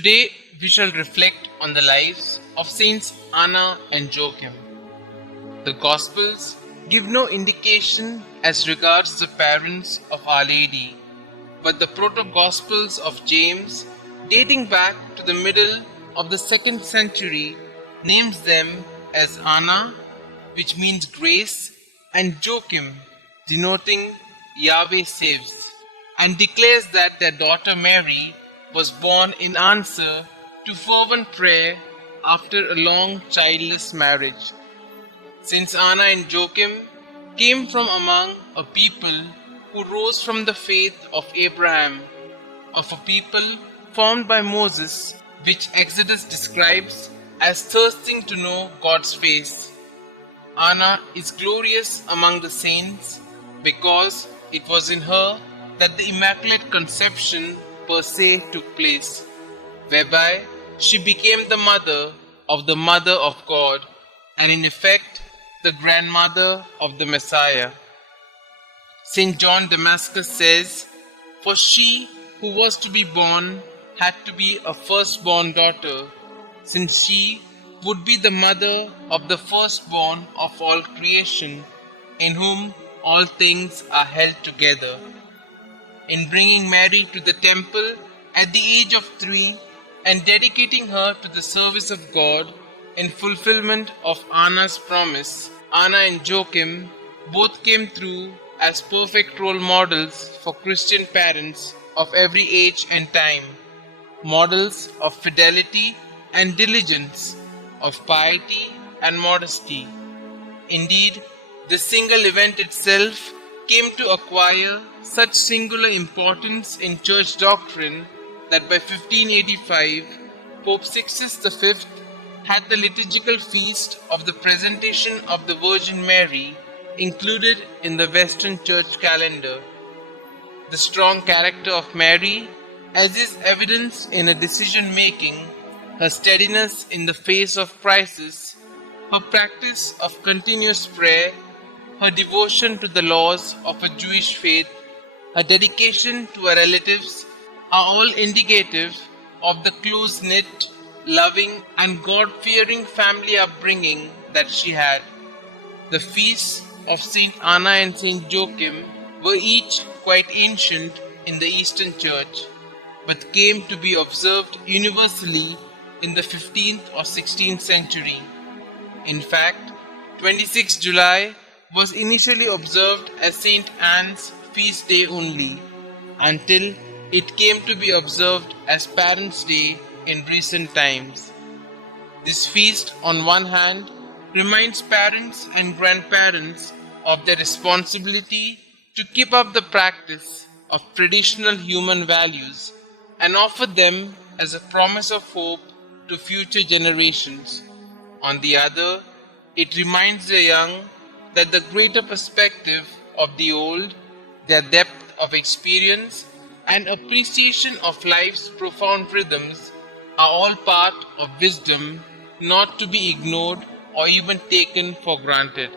Today we shall reflect on the lives of Saints Anna and Joachim. The Gospels give no indication as regards the parents of Our Lady, but the proto-Gospels of James, dating back to the middle of the 2nd century, names them as Anna, which means grace, and Joachim, denoting Yahweh saves, and declares that their daughter Mary was born in answer to fervent prayer after a long childless marriage. Since Anna and Joachim came from among a people who rose from the faith of Abraham, of a people formed by Moses, which Exodus describes as thirsting to know God's face. Anna is glorious among the saints because it was in her that the Immaculate Conception per se took place, whereby she became the mother of God, and in effect the grandmother of the Messiah. St. John Damascus says, "For she who was to be born had to be a firstborn daughter, since she would be the mother of the firstborn of all creation, in whom all things are held together." In bringing Mary to the temple at the age of 3 and dedicating her to the service of God in fulfillment of Anna's promise, Anna and Joachim both came through as perfect role models for Christian parents of every age and time, models of fidelity and diligence, of piety and modesty. Indeed, this single event itself came to acquire such singular importance in church doctrine that by 1585, Pope Sixtus V had the liturgical feast of the Presentation of the Virgin Mary included in the Western Church calendar. The strong character of Mary, as is evidenced in her decision-making, her steadiness in the face of crisis, her practice of continuous prayer, her devotion to the laws of a Jewish faith, her dedication to her relatives are all indicative of the close-knit, loving and God-fearing family upbringing that she had. The feasts of Saint Anna and Saint Joachim were each quite ancient in the Eastern Church, but came to be observed universally in the 15th or 16th century. In fact, 26 July was initially observed as Saint Anne's feast day only, until it came to be observed as Parents' Day in recent times. This feast, on one hand, reminds parents and grandparents of their responsibility to keep up the practice of traditional human values and offer them as a promise of hope to future generations. On the other, it reminds the young that the greater perspective of the old, their depth of experience and appreciation of life's profound rhythms are all part of wisdom not to be ignored or even taken for granted.